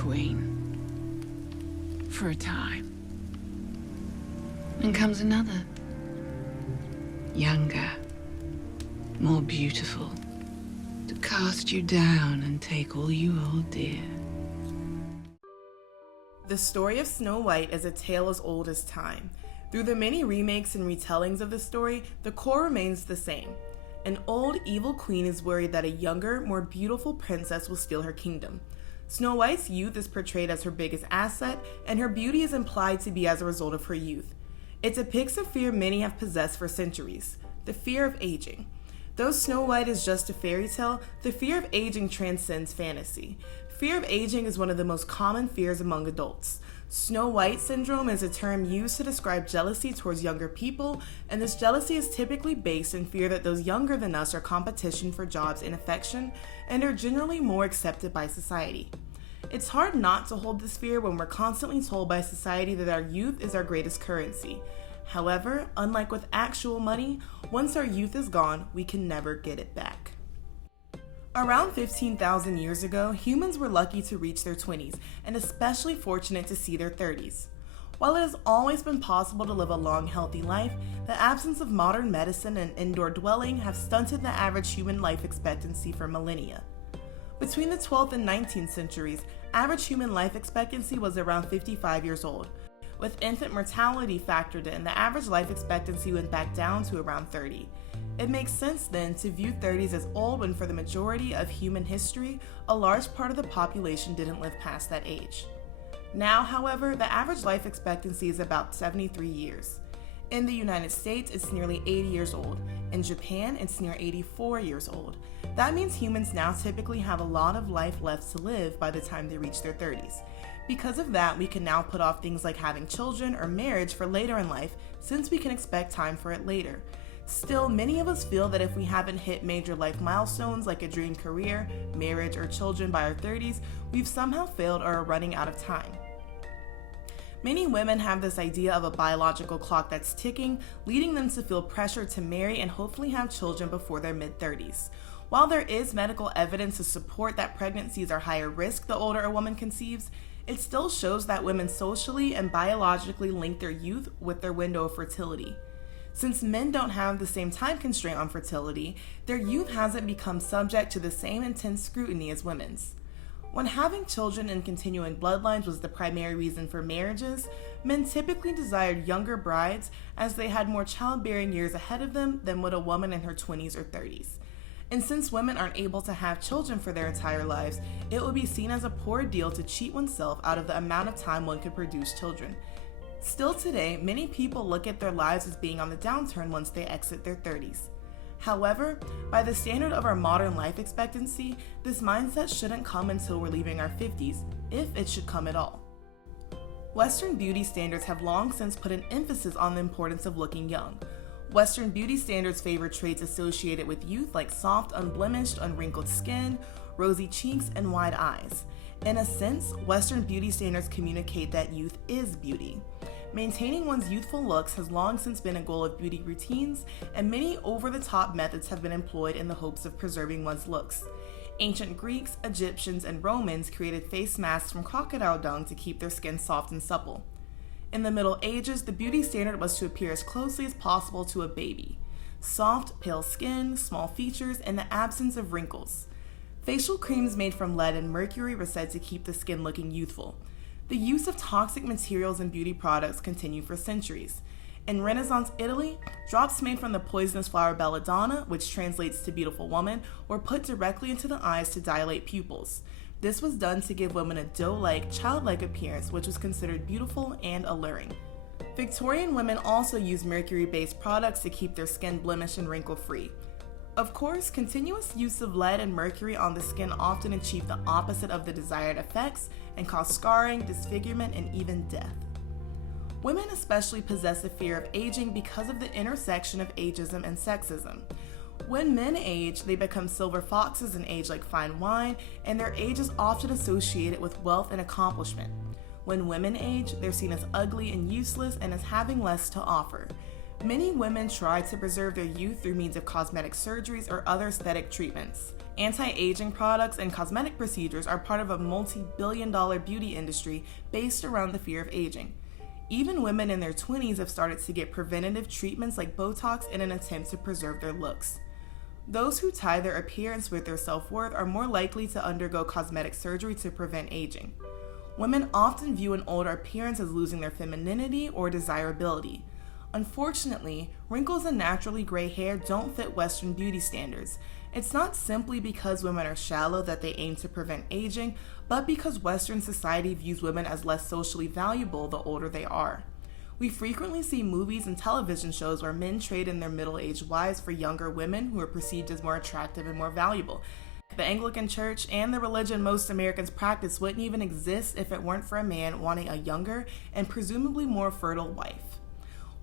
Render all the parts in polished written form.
queen. For a time. And comes another. Younger. More beautiful. To cast you down and take all you hold dear. The story of Snow White is a tale as old as time. Through the many remakes and retellings of the story, the core remains the same. An old, evil queen is worried that a younger, more beautiful princess will steal her kingdom. Snow White's youth is portrayed as her biggest asset, and her beauty is implied to be as a result of her youth. It depicts a fear many have possessed for centuries, the fear of aging. Though Snow White is just a fairy tale, the fear of aging transcends fantasy. Fear of aging is one of the most common fears among adults. Snow White syndrome is a term used to describe jealousy towards younger people, and this jealousy is typically based in fear that those younger than us are competition for jobs and affection, and are generally more accepted by society. It's hard not to hold this fear when we're constantly told by society that our youth is our greatest currency. However, unlike with actual money, once our youth is gone, we can never get it back. Around 15,000 years ago, humans were lucky to reach their 20s, and especially fortunate to see their 30s. While it has always been possible to live a long, healthy life, the absence of modern medicine and indoor dwelling have stunted the average human life expectancy for millennia. Between the 12th and 19th centuries, average human life expectancy was around 55 years old. With infant mortality factored in, the average life expectancy went back down to around 30. It makes sense then to view 30s as old when for the majority of human history, a large part of the population didn't live past that age. Now, however, the average life expectancy is about 73 years. In the United States, it's nearly 80 years old. In Japan, it's near 84 years old. That means humans now typically have a lot of life left to live by the time they reach their 30s. Because of that, we can now put off things like having children or marriage for later in life, since we can expect time for it later. Still, many of us feel that if we haven't hit major life milestones like a dream career, marriage, or children by our 30s, we've somehow failed or are running out of time. Many women have this idea of a biological clock that's ticking, leading them to feel pressure to marry and hopefully have children before their mid-30s. While there is medical evidence to support that pregnancies are higher risk the older a woman conceives, it still shows that women socially and biologically link their youth with their window of fertility. Since men don't have the same time constraint on fertility, their youth hasn't become subject to the same intense scrutiny as women's. When having children and continuing bloodlines was the primary reason for marriages, men typically desired younger brides as they had more childbearing years ahead of them than would a woman in her 20s or 30s. And since women aren't able to have children for their entire lives, it would be seen as a poor deal to cheat oneself out of the amount of time one could produce children. Still today, many people look at their lives as being on the downturn once they exit their 30s. However, by the standard of our modern life expectancy, this mindset shouldn't come until we're leaving our 50s, if it should come at all. Western beauty standards have long since put an emphasis on the importance of looking young. Western beauty standards favor traits associated with youth like soft, unblemished, unwrinkled skin, rosy cheeks, and wide eyes. In a sense, Western beauty standards communicate that youth is beauty. Maintaining one's youthful looks has long since been a goal of beauty routines, and many over-the-top methods have been employed in the hopes of preserving one's looks. Ancient Greeks, Egyptians, and Romans created face masks from crocodile dung to keep their skin soft and supple. In the Middle Ages, the beauty standard was to appear as closely as possible to a baby. Soft, pale skin, small features, and the absence of wrinkles. Facial creams made from lead and mercury were said to keep the skin looking youthful. The use of toxic materials in beauty products continued for centuries. In Renaissance Italy, drops made from the poisonous flower belladonna, which translates to beautiful woman, were put directly into the eyes to dilate pupils. This was done to give women a doe-like, childlike appearance, which was considered beautiful and alluring. Victorian women also used mercury-based products to keep their skin blemish and wrinkle-free. Of course, continuous use of lead and mercury on the skin often achieved the opposite of the desired effects and caused scarring, disfigurement, and even death. Women especially possess a fear of aging because of the intersection of ageism and sexism. When men age, they become silver foxes and age like fine wine, and their age is often associated with wealth and accomplishment. When women age, they're seen as ugly and useless and as having less to offer. Many women try to preserve their youth through means of cosmetic surgeries or other aesthetic treatments. Anti-aging products and cosmetic procedures are part of a multi-billion-dollar beauty industry based around the fear of aging. Even women in their 20s have started to get preventative treatments like Botox in an attempt to preserve their looks. Those who tie their appearance with their self-worth are more likely to undergo cosmetic surgery to prevent aging. Women often view an older appearance as losing their femininity or desirability. Unfortunately, wrinkles and naturally gray hair don't fit Western beauty standards. It's not simply because women are shallow that they aim to prevent aging, but because Western society views women as less socially valuable the older they are. We frequently see movies and television shows where men trade in their middle-aged wives for younger women who are perceived as more attractive and more valuable. The Anglican Church and the religion most Americans practice wouldn't even exist if it weren't for a man wanting a younger and presumably more fertile wife.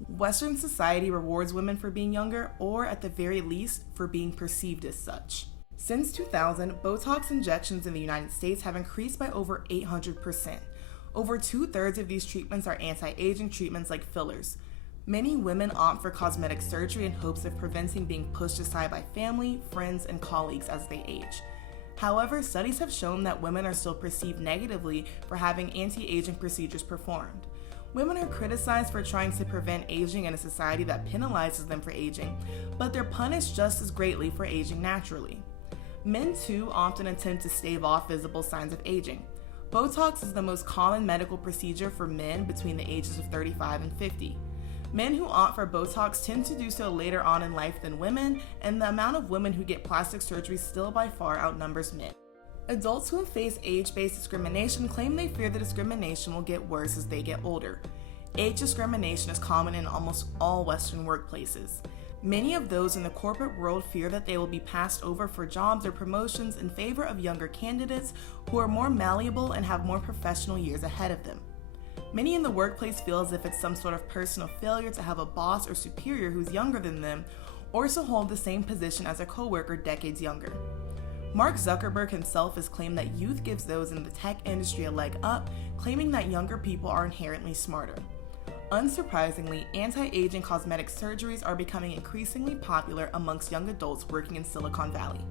Western society rewards women for being younger, or at the very least, for being perceived as such. Since 2000, Botox injections in the United States have increased by over 800%. Over 2/3 of these treatments are anti-aging treatments like fillers. Many women opt for cosmetic surgery in hopes of preventing being pushed aside by family, friends, and colleagues as they age. However, studies have shown that women are still perceived negatively for having anti-aging procedures performed. Women are criticized for trying to prevent aging in a society that penalizes them for aging, but they're punished just as greatly for aging naturally. Men, too, often attempt to stave off visible signs of aging. Botox is the most common medical procedure for men between the ages of 35 and 50. Men who opt for Botox tend to do so later on in life than women, and the amount of women who get plastic surgery still by far outnumbers men. Adults who face age-based discrimination claim they fear the discrimination will get worse as they get older. Age discrimination is common in almost all Western workplaces. Many of those in the corporate world fear that they will be passed over for jobs or promotions in favor of younger candidates who are more malleable and have more professional years ahead of them. Many in the workplace feel as if it's some sort of personal failure to have a boss or superior who's younger than them, or to hold the same position as a coworker decades younger. Mark Zuckerberg himself has claimed that youth gives those in the tech industry a leg up, claiming that younger people are inherently smarter. Unsurprisingly, anti-aging cosmetic surgeries are becoming increasingly popular amongst young adults working in Silicon Valley.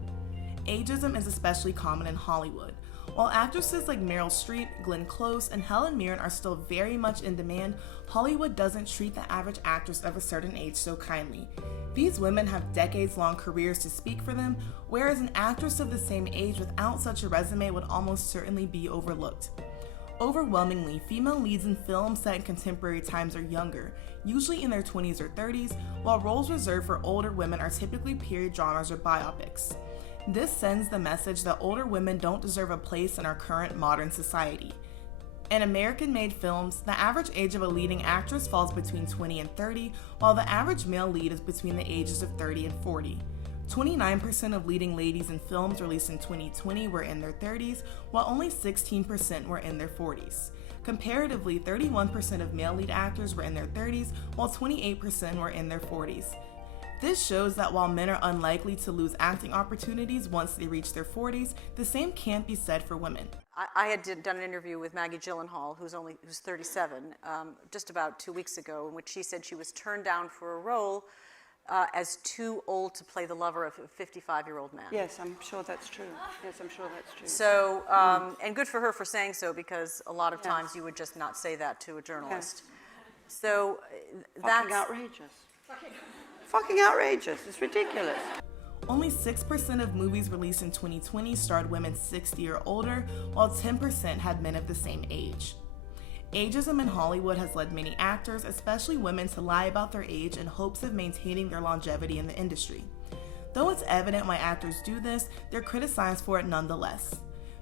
Ageism is especially common in Hollywood. While actresses like Meryl Streep, Glenn Close, and Helen Mirren are still very much in demand, Hollywood doesn't treat the average actress of a certain age so kindly. These women have decades-long careers to speak for them, whereas an actress of the same age without such a resume would almost certainly be overlooked. Overwhelmingly, female leads in films set in contemporary times are younger, usually in their 20s or 30s, while roles reserved for older women are typically period dramas or biopics. This sends the message that older women don't deserve a place in our current modern society. In American-made films, the average age of a leading actress falls between 20 and 30, while the average male lead is between the ages of 30 and 40. 29% of leading ladies in films released in 2020 were in their 30s, while only 16% were in their 40s. Comparatively, 31% of male lead actors were in their 30s, while 28% were in their 40s. This shows that while men are unlikely to lose acting opportunities once they reach their 40s, the same can't be said for women. I had done an interview with Maggie Gyllenhaal, who's 37, just about 2 weeks ago, in which she said she was turned down for a role as too old to play the lover of a 55-year-old man. Yes, I'm sure that's true. Yes, I'm sure that's true. So, and good for her for saying so, because a lot of times you would just not say that to a journalist. Yes. So Fucking outrageous. Fucking outrageous. It's ridiculous. Only 6% of movies released in 2020 starred women 60 or older, while 10% had men of the same age. Ageism in Hollywood has led many actors, especially women, to lie about their age in hopes of maintaining their longevity in the industry. Though it's evident why actors do this, they're criticized for it nonetheless.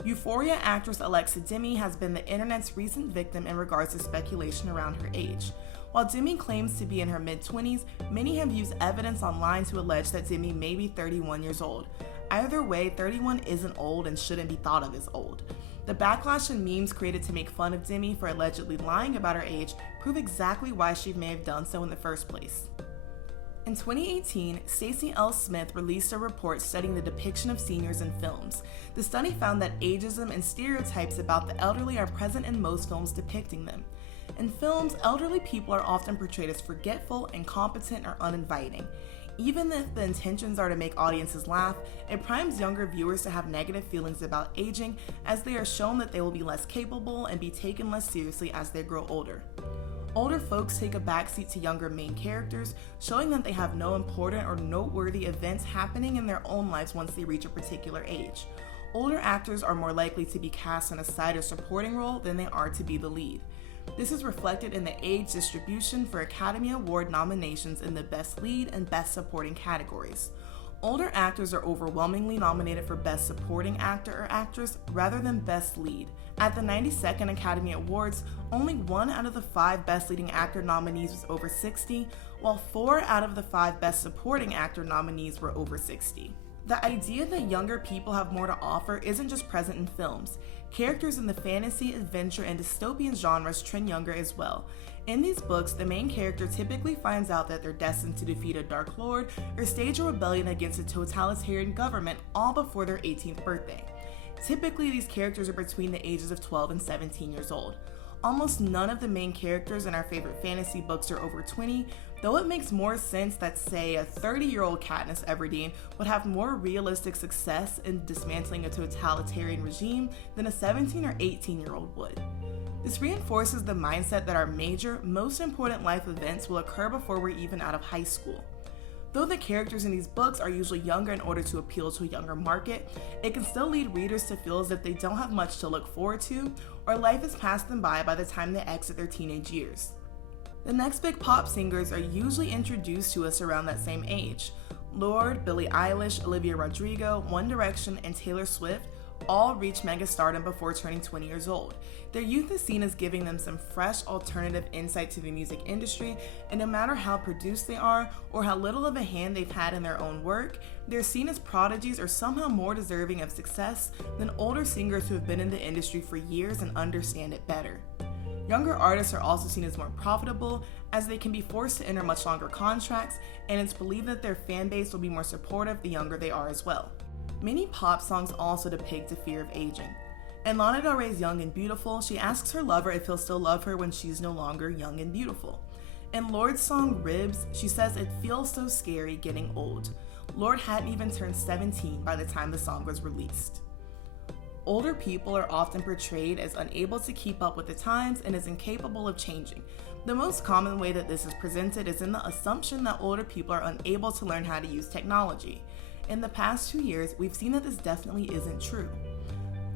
Euphoria actress Alexa Demie has been the internet's recent victim in regards to speculation around her age. While Demie claims to be in her mid-20s, many have used evidence online to allege that Demie may be 31 years old. Either way, 31 isn't old and shouldn't be thought of as old. The backlash and memes created to make fun of Demie for allegedly lying about her age prove exactly why she may have done so in the first place. In 2018, Stacey L. Smith released a report studying the depiction of seniors in films. The study found that ageism and stereotypes about the elderly are present in most films depicting them. In films, elderly people are often portrayed as forgetful, incompetent, or uninviting. Even if the intentions are to make audiences laugh, it primes younger viewers to have negative feelings about aging, as they are shown that they will be less capable and be taken less seriously as they grow older. Older folks take a backseat to younger main characters, showing that they have no important or noteworthy events happening in their own lives once they reach a particular age. Older actors are more likely to be cast in a side or supporting role than they are to be the lead. This is reflected in the age distribution for Academy Award nominations in the Best Lead and Best Supporting categories. Older actors are overwhelmingly nominated for Best Supporting Actor or Actress rather than Best Lead. At the 92nd Academy Awards, only 1 out of the 5 Best Leading Actor nominees was over 60, while 4 out of the 5 Best Supporting Actor nominees were over 60. The idea that younger people have more to offer isn't just present in films. Characters in the fantasy, adventure, and dystopian genres trend younger as well. In these books, the main character typically finds out that they're destined to defeat a Dark Lord or stage a rebellion against a totalitarian government all before their 18th birthday. Typically, these characters are between the ages of 12 and 17 years old. Almost none of the main characters in our favorite fantasy books are over 20, though it makes more sense that, say, a 30-year-old Katniss Everdeen would have more realistic success in dismantling a totalitarian regime than a 17 or 18-year-old would. This reinforces the mindset that our major, most important life events will occur before we're even out of high school. Though the characters in these books are usually younger in order to appeal to a younger market, it can still lead readers to feel as if they don't have much to look forward to, or life has passed them by the time they exit their teenage years. The next big pop singers are usually introduced to us around that same age. Lorde, Billie Eilish, Olivia Rodrigo, One Direction, and Taylor Swift all reach megastardom before turning 20 years old. Their youth is seen as giving them some fresh, alternative insight to the music industry, and no matter how produced they are or how little of a hand they've had in their own work, they're seen as prodigies or somehow more deserving of success than older singers who have been in the industry for years and understand it better. Younger artists are also seen as more profitable, as they can be forced to enter much longer contracts, and it's believed that their fan base will be more supportive the younger they are as well. Many pop songs also depict the fear of aging. In Lana Del Rey's Young and Beautiful, she asks her lover if he'll still love her when she's no longer young and beautiful. In Lorde's song Ribs, she says it feels so scary getting old. Lorde hadn't even turned 17 by the time the song was released. Older people are often portrayed as unable to keep up with the times and as incapable of changing. The most common way that this is presented is in the assumption that older people are unable to learn how to use technology. In the past 2 years, we've seen that this definitely isn't true.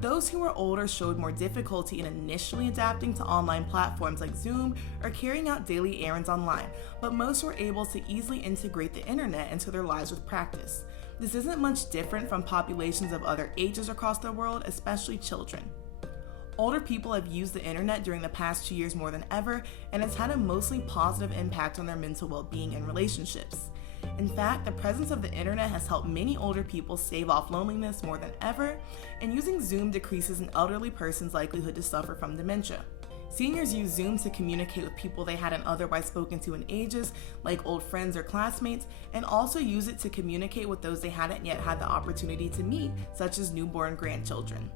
Those who are older showed more difficulty in initially adapting to online platforms like Zoom or carrying out daily errands online, but most were able to easily integrate the internet into their lives with practice. This isn't much different from populations of other ages across the world, especially children. Older people have used the internet during the past 2 years more than ever, and it's had a mostly positive impact on their mental well-being and relationships. In fact, the presence of the internet has helped many older people stave off loneliness more than ever, and using Zoom decreases an elderly person's likelihood to suffer from dementia. Seniors use Zoom to communicate with people they hadn't otherwise spoken to in ages, like old friends or classmates, and also use it to communicate with those they hadn't yet had the opportunity to meet, such as newborn grandchildren.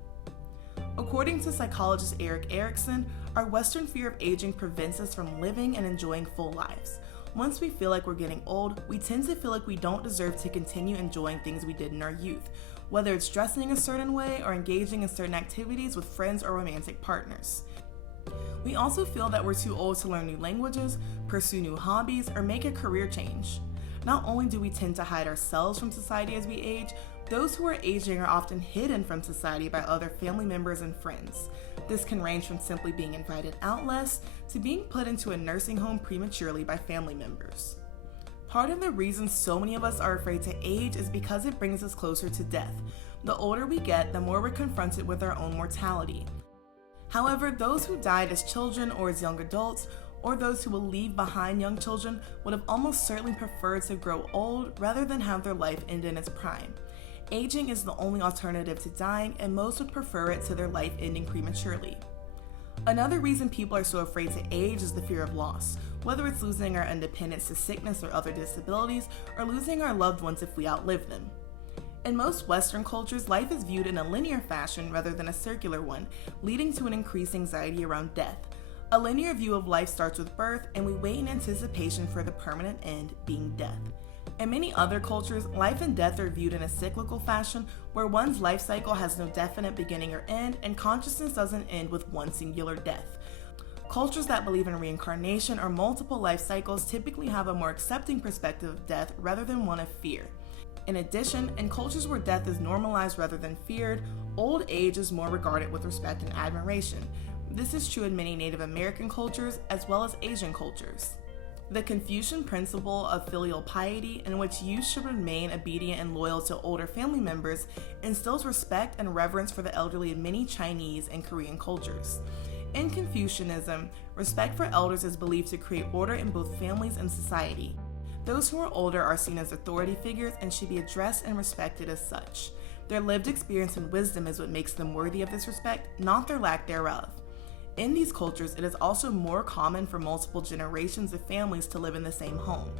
According to psychologist Erik Erikson, our Western fear of aging prevents us from living and enjoying full lives. Once we feel like we're getting old, we tend to feel like we don't deserve to continue enjoying things we did in our youth, whether it's dressing a certain way or engaging in certain activities with friends or romantic partners. We also feel that we're too old to learn new languages, pursue new hobbies, or make a career change. Not only do we tend to hide ourselves from society as we age, those who are aging are often hidden from society by other family members and friends. This can range from simply being invited out less to being put into a nursing home prematurely by family members. Part of the reason so many of us are afraid to age is because it brings us closer to death. The older we get, the more we're confronted with our own mortality. However, those who died as children or as young adults, or those who will leave behind young children, would have almost certainly preferred to grow old rather than have their life end in its prime. Aging is the only alternative to dying, and most would prefer it to their life ending prematurely. Another reason people are so afraid to age is the fear of loss, whether it's losing our independence to sickness or other disabilities, or losing our loved ones if we outlive them. In most Western cultures, life is viewed in a linear fashion rather than a circular one, leading to an increased anxiety around death. A linear view of life starts with birth, and we wait in anticipation for the permanent end, being death. In many other cultures, life and death are viewed in a cyclical fashion where one's life cycle has no definite beginning or end, and consciousness doesn't end with one singular death. Cultures that believe in reincarnation or multiple life cycles typically have a more accepting perspective of death rather than one of fear. In addition, in cultures where death is normalized rather than feared, old age is more regarded with respect and admiration. This is true in many Native American cultures as well as Asian cultures. The Confucian principle of filial piety, in which youth should remain obedient and loyal to older family members, instills respect and reverence for the elderly in many Chinese and Korean cultures. In Confucianism, respect for elders is believed to create order in both families and society. Those who are older are seen as authority figures and should be addressed and respected as such. Their lived experience and wisdom is what makes them worthy of this respect, not their lack thereof. In these cultures, it is also more common for multiple generations of families to live in the same home.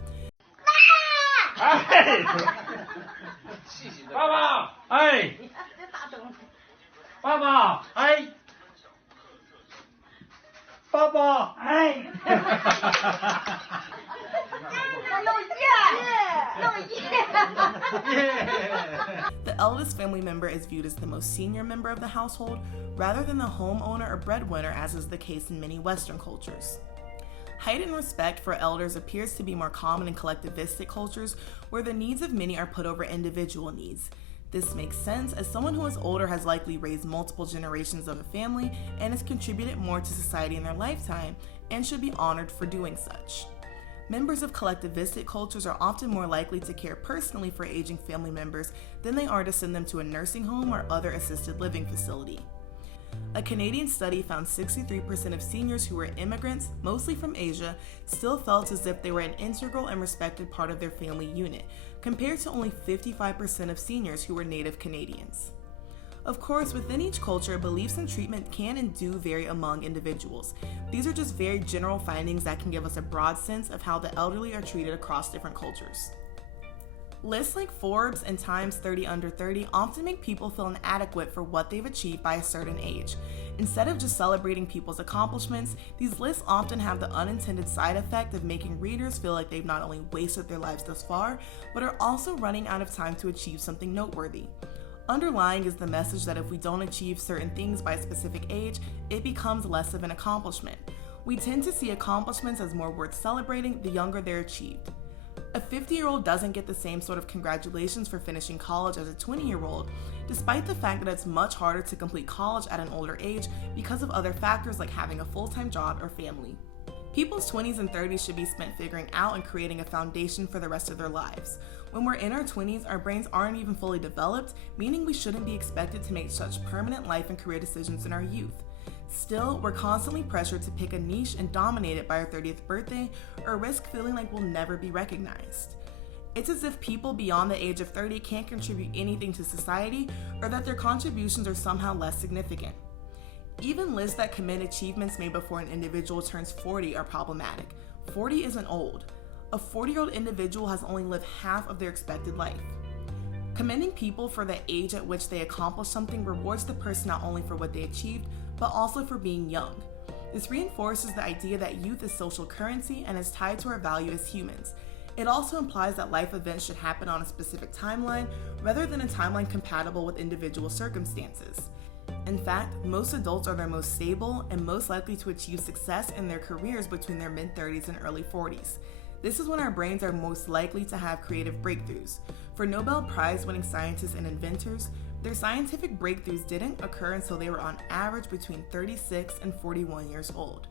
The eldest family member is viewed as the most senior member of the household, rather than the homeowner or breadwinner, as is the case in many Western cultures. Heightened respect for elders appears to be more common in collectivistic cultures, where the needs of many are put over individual needs. This makes sense, as someone who is older has likely raised multiple generations of a family and has contributed more to society in their lifetime, and should be honored for doing such. Members of collectivistic cultures are often more likely to care personally for aging family members than they are to send them to a nursing home or other assisted living facility. A Canadian study found 63% of seniors who were immigrants, mostly from Asia, still felt as if they were an integral and respected part of their family unit, compared to only 55% of seniors who were Native Canadians. Of course, within each culture, beliefs and treatment can and do vary among individuals. These are just very general findings that can give us a broad sense of how the elderly are treated across different cultures. Lists like Forbes and Time's 30 Under 30 often make people feel inadequate for what they've achieved by a certain age. Instead of just celebrating people's accomplishments, these lists often have the unintended side effect of making readers feel like they've not only wasted their lives thus far, but are also running out of time to achieve something noteworthy. Underlying is the message that if we don't achieve certain things by a specific age, it becomes less of an accomplishment. We tend to see accomplishments as more worth celebrating the younger they're achieved. A 50-year-old doesn't get the same sort of congratulations for finishing college as a 20-year-old, despite the fact that it's much harder to complete college at an older age because of other factors like having a full-time job or family. People's 20s and 30s should be spent figuring out and creating a foundation for the rest of their lives. When we're in our 20s, our brains aren't even fully developed, meaning we shouldn't be expected to make such permanent life and career decisions in our youth. Still, we're constantly pressured to pick a niche and dominate it by our 30th birthday, or risk feeling like we'll never be recognized. It's as if people beyond the age of 30 can't contribute anything to society, or that their contributions are somehow less significant. Even lists that commend achievements made before an individual turns 40 are problematic. 40 isn't old. A 40-year-old individual has only lived half of their expected life. Commending people for the age at which they accomplish something rewards the person not only for what they achieved, but also for being young. This reinforces the idea that youth is social currency and is tied to our value as humans. It also implies that life events should happen on a specific timeline, rather than a timeline compatible with individual circumstances. In fact, most adults are their most stable and most likely to achieve success in their careers between their mid-30s and early 40s. This is when our brains are most likely to have creative breakthroughs. For Nobel Prize-winning scientists and inventors, their scientific breakthroughs didn't occur until they were on average between 36 and 41 years old.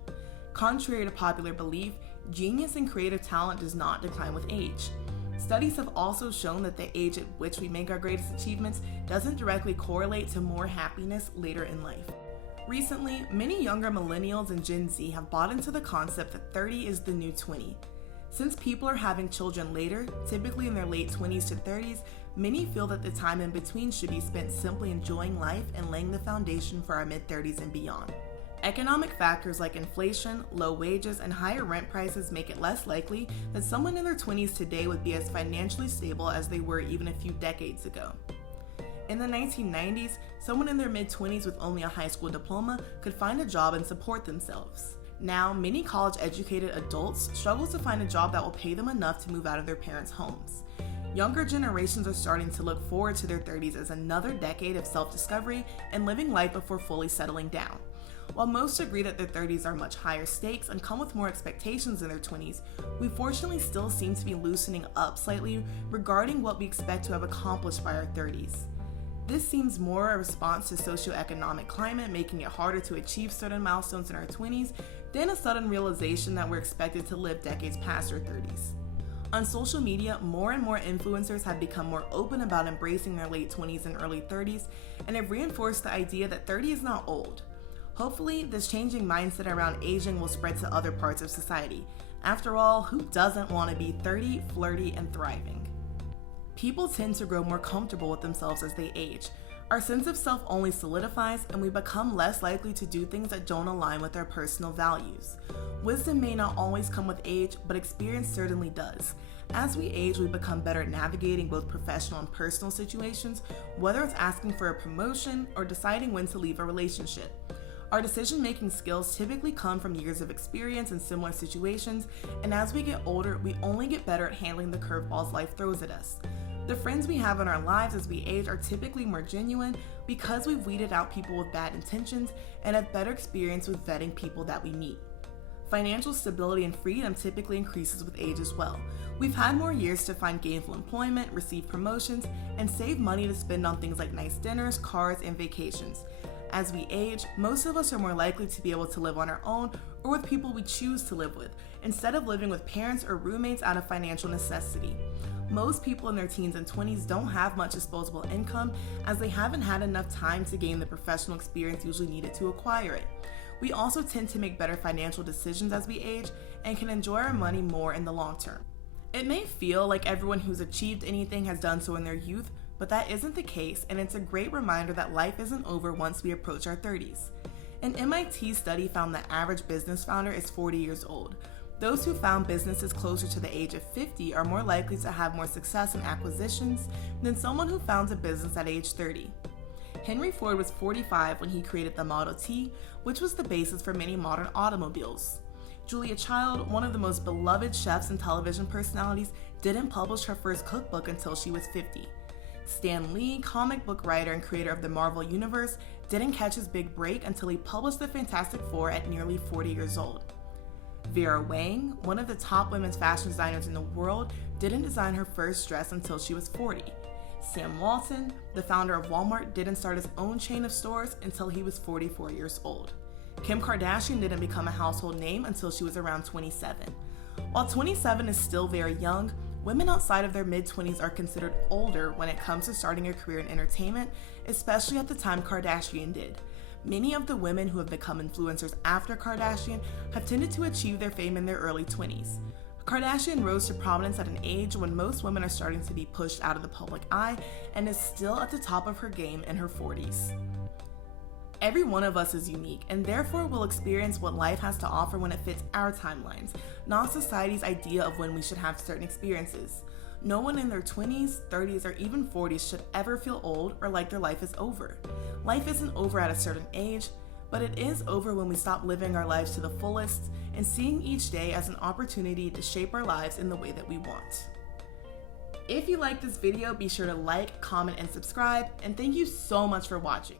Contrary to popular belief, genius and creative talent does not decline with age. Studies have also shown that the age at which we make our greatest achievements doesn't directly correlate to more happiness later in life. Recently, many younger millennials and Gen Z have bought into the concept that 30 is the new 20. Since people are having children later, typically in their late 20s to 30s, many feel that the time in between should be spent simply enjoying life and laying the foundation for our mid-30s and beyond. Economic factors like inflation, low wages, and higher rent prices make it less likely that someone in their 20s today would be as financially stable as they were even a few decades ago. In the 1990s, someone in their mid-20s with only a high school diploma could find a job and support themselves. Now, many college-educated adults struggle to find a job that will pay them enough to move out of their parents' homes. Younger generations are starting to look forward to their 30s as another decade of self-discovery and living life before fully settling down. While most agree that their 30s are much higher stakes and come with more expectations than their 20s, we fortunately still seem to be loosening up slightly regarding what we expect to have accomplished by our 30s. This seems more a response to socioeconomic climate making it harder to achieve certain milestones in our 20s than a sudden realization that we're expected to live decades past our 30s. On social media, more and more influencers have become more open about embracing their late 20s and early 30s and have reinforced the idea that 30 is not old. Hopefully, this changing mindset around aging will spread to other parts of society. After all, who doesn't want to be 30, flirty, and thriving? People tend to grow more comfortable with themselves as they age. Our sense of self only solidifies, and we become less likely to do things that don't align with our personal values. Wisdom may not always come with age, but experience certainly does. As we age, we become better at navigating both professional and personal situations, whether it's asking for a promotion or deciding when to leave a relationship. Our decision-making skills typically come from years of experience in similar situations, and as we get older, we only get better at handling the curveballs life throws at us. The friends we have in our lives as we age are typically more genuine because we've weeded out people with bad intentions and have better experience with vetting people that we meet. Financial stability and freedom typically increases with age as well. We've had more years to find gainful employment, receive promotions, and save money to spend on things like nice dinners, cars, and vacations. As we age, most of us are more likely to be able to live on our own or with people we choose to live with, instead of living with parents or roommates out of financial necessity. Most people in their teens and 20s don't have much disposable income as they haven't had enough time to gain the professional experience usually needed to acquire it. We also tend to make better financial decisions as we age and can enjoy our money more in the long term. It may feel like everyone who's achieved anything has done so in their youth, but that isn't the case, and it's a great reminder that life isn't over once we approach our 30s. An MIT study found the average business founder is 40 years old. Those who found businesses closer to the age of 50 are more likely to have more success in acquisitions than someone who founds a business at age 30. Henry Ford was 45 when he created the Model T, which was the basis for many modern automobiles. Julia Child, one of the most beloved chefs and television personalities, didn't publish her first cookbook until she was 50. Stan Lee, comic book writer and creator of the Marvel Universe, didn't catch his big break until he published the Fantastic Four at nearly 40 years old. Vera Wang, one of the top women's fashion designers in the world, didn't design her first dress until she was 40. Sam Walton, the founder of Walmart, didn't start his own chain of stores until he was 44 years old. Kim Kardashian didn't become a household name until she was around 27. While 27 is still very young, women outside of their mid-20s are considered older when it comes to starting a career in entertainment, especially at the time Kardashian did. Many of the women who have become influencers after Kardashian have tended to achieve their fame in their early 20s. Kardashian rose to prominence at an age when most women are starting to be pushed out of the public eye and is still at the top of her game in her 40s. Every one of us is unique and therefore will experience what life has to offer when it fits our timelines, not society's idea of when we should have certain experiences. No one in their 20s, 30s, or even 40s should ever feel old or like their life is over. Life isn't over at a certain age, but it is over when we stop living our lives to the fullest and seeing each day as an opportunity to shape our lives in the way that we want. If you like this video, be sure to like, comment, and subscribe, and thank you so much for watching.